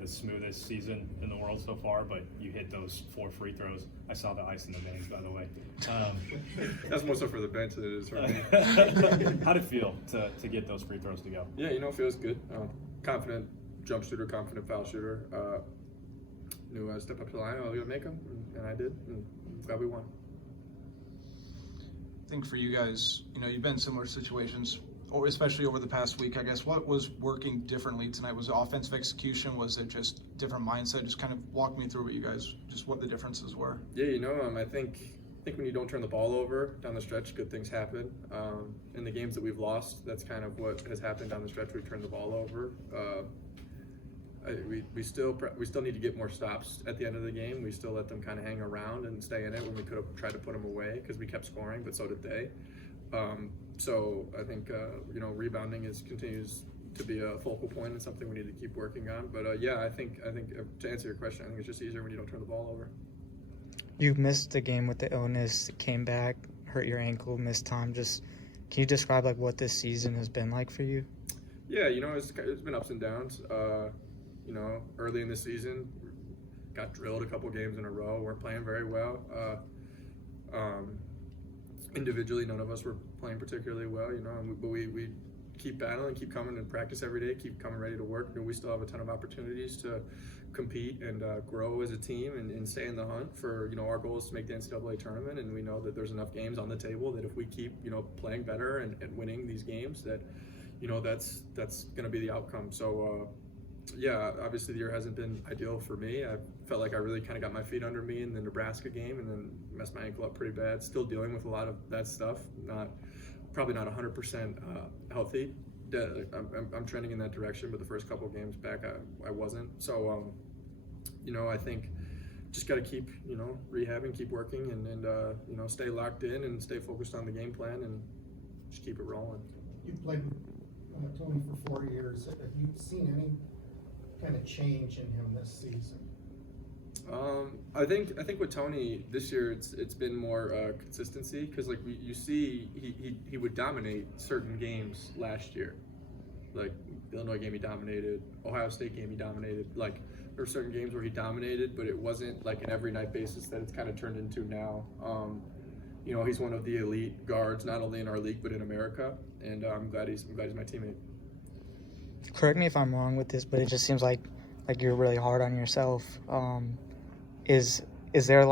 The smoothest season in the world so far, but you hit those 4 free throws. I saw the ice in the veins, by the way. That's more so for the bench than it is for me. How'd it feel to get those free throws to go? Yeah, it feels good. Confident jump shooter, confident foul shooter. Knew I stepped up to the line, I was going to make them, and I did, and I'm glad we won. I think for you guys, you've been in similar situations, or especially over the past week, I guess. What was working differently tonight? Was it offensive execution? Was it just different mindset? Just kind of walk me through what the differences were. Yeah, I think when you don't turn the ball over down the stretch, good things happen. In the games that we've lost, that's kind of what has happened down the stretch. We turned the ball over. We still need to get more stops at the end of the game. We still let them kind of hang around and stay in it when we could have tried to put them away because we kept scoring, but so did they. So I think rebounding continues to be a focal point and something we need to keep working on. But I think to answer your question, I think it's just easier when you don't turn the ball over. You missed the game with the illness, came back, hurt your ankle, missed time. Just can you describe what this season has been like for you? Yeah, it's been ups and downs. Early in the season, got drilled a couple games in a row. Weren't playing very well. Individually, none of us were playing particularly well, but we keep battling, keep coming and practice every day, keep coming ready to work. We still have a ton of opportunities to compete and grow as a team and stay in the hunt for, our goal is to make the NCAA tournament, and we know that there's enough games on the table that if we keep, playing better and winning these games that, that's going to be the outcome. So, obviously the year hasn't been ideal for me. I felt like I really kind of got my feet under me in the Nebraska game and then messed my ankle up pretty bad. Still dealing with a lot of that stuff. Probably not 100% healthy. I'm trending in that direction, but the first couple of games back, I wasn't. So, I think just got to keep, rehabbing, keep working, and stay locked in and stay focused on the game plan and just keep it rolling. You played with Tony for 4 years. Have you seen any kind of change in him this season? I think with Tony this year, it's been more consistency because you see he would dominate certain games last year, like the Illinois game he dominated, Ohio State game he dominated. There were certain games where he dominated, but it wasn't like an every night basis that it's kind of turned into now. He's one of the elite guards, not only in our league but in America, and I'm glad he's my teammate. Correct me if I'm wrong with this, but it just seems like you're really hard on yourself. Is there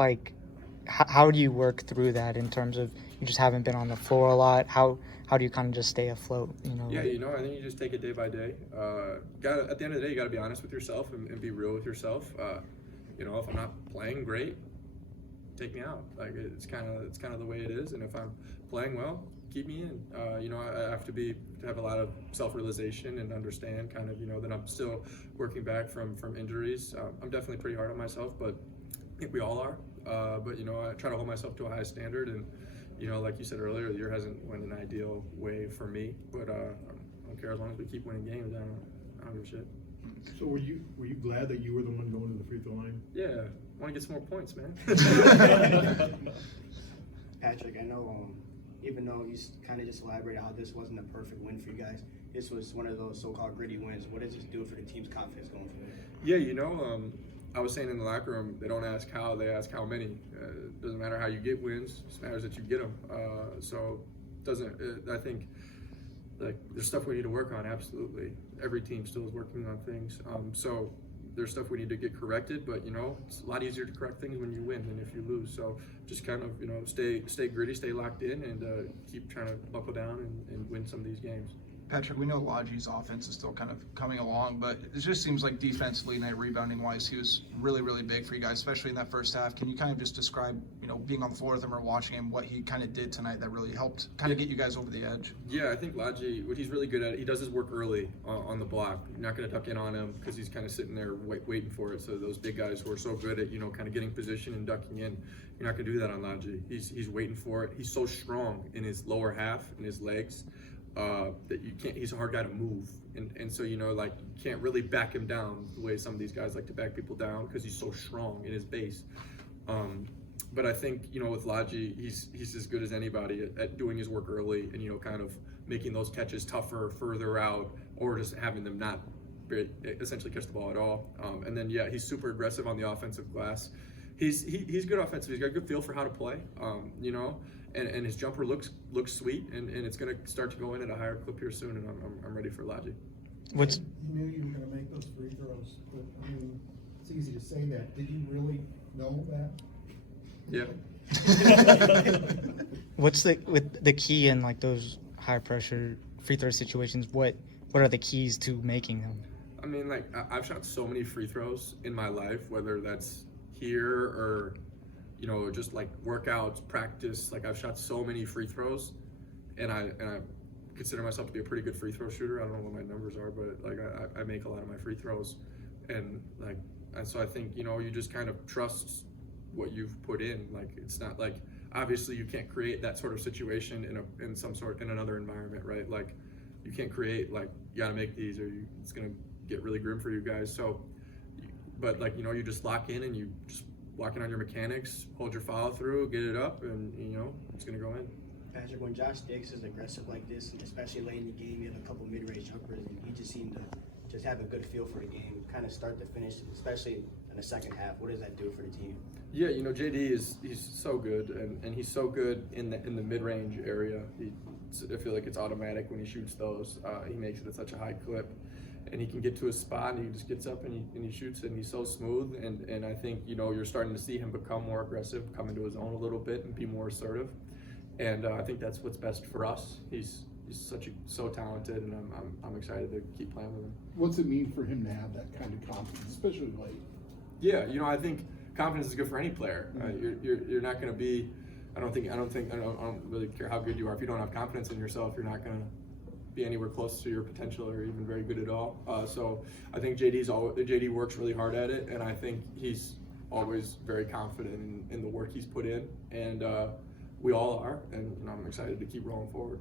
how do you work through that in terms of you just haven't been on the floor a lot? How do you kind of just stay afloat? Yeah, I think you just take it day by day. At the end of the day, you got to be honest with yourself and be real with yourself. If I'm not playing great, take me out. It's kind of the way it is. And if I'm playing well, keep me in. I have to have a lot of self-realization and understand kind of, that I'm still working back from injuries. I'm definitely pretty hard on myself, but I think we all are. But I try to hold myself to a high standard, and like you said earlier, the year hasn't went an ideal way for me, but I don't care as long as we keep winning games. I don't give a shit. So were you glad that you were the one going to the free throw line? Yeah, I want to get some more points, man. Patrick, I know even though you kind of just elaborated how this wasn't a perfect win for you guys, this was one of those so-called gritty wins. What does this do for the team's confidence going forward? Yeah, I was saying in the locker room, they don't ask how, they ask how many. It doesn't matter how you get wins, it just matters that you get them. I think there's stuff we need to work on, absolutely. Every team still is working on things. So there's stuff we need to get corrected, but it's a lot easier to correct things when you win than if you lose. So just kind of stay gritty, stay locked in, and keep trying to buckle down and win some of these games. Patrick, we know Lodge's offense is still kind of coming along, but it just seems like defensively and rebounding-wise, he was really, really big for you guys, especially in that first half. Can you kind of just describe, being on the floor with him or watching him, what he kind of did tonight that really helped kind of get you guys over the edge? Yeah, I think Lodge, what he's really good at, he does his work early on the block. You're not going to duck in on him because he's kind of sitting there waiting for it. So those big guys who are so good at, kind of getting position and ducking in, you're not going to do that on Lodge. He's waiting for it. He's so strong in his lower half, in his legs, that he's a hard guy to move, and so you can't really back him down the way some of these guys like to back people down because he's so strong in his base. But I think with Lodge, he's as good as anybody at doing his work early and kind of making those catches tougher, further out, or just having them not essentially catch the ball at all. And then yeah, he's super aggressive on the offensive glass. He's good offensive. He's got a good feel for how to play. You know, and his jumper looks sweet, and it's going to start to go in at a higher clip here soon. And I'm ready for Logi. What's You knew you were gonna make those free throws, but, I mean, it's easy to say that. Did you really know that? Yeah. what's the key in like those high pressure free throw situations? What are the keys to making them? I mean, like, I've shot so many free throws in my life, whether that's here or, you know, just like workouts, practice. Like, I've shot so many free throws, and I consider myself to be a pretty good free throw shooter. I don't know what my numbers are, but like, I make a lot of my free throws, and so I think, you know, you just kind of trust what you've put in. Like, it's not like, obviously you can't create that sort of situation in another environment, right? Like, you can't create, like, you gotta make these, or it's gonna get really grim for you guys. So, but like, you know, you just lock in and you just lock in on your mechanics, hold your follow through, get it up, and you know, it's gonna go in. Patrick, when Josh Dix is aggressive like this, and especially late in the game, he had a couple mid-range jumpers, and he just seemed to just have a good feel for the game, kind of start to finish, especially in the second half. What does that do for the team? Yeah, you know, he's so good, and he's so good in the mid-range area. I feel like it's automatic when he shoots those. He makes it at such a high clip, and he can get to his spot, and he just gets up and he shoots it, and he's so smooth. And I think, you know, you're starting to see him become more aggressive, come into his own a little bit, and be more assertive. And I think that's what's best for us. He's so talented, and I'm excited to keep playing with him. What's it mean for him to have that kind of confidence, especially late? Yeah, you know, I think confidence is good for any player. You're not going to be. I don't really care how good you are. If you don't have confidence in yourself, you're not going to be anywhere close to your potential or even very good at all. So I think JD works really hard at it, and I think he's always very confident in the work he's put in, and we all are, and I'm excited to keep rolling forward.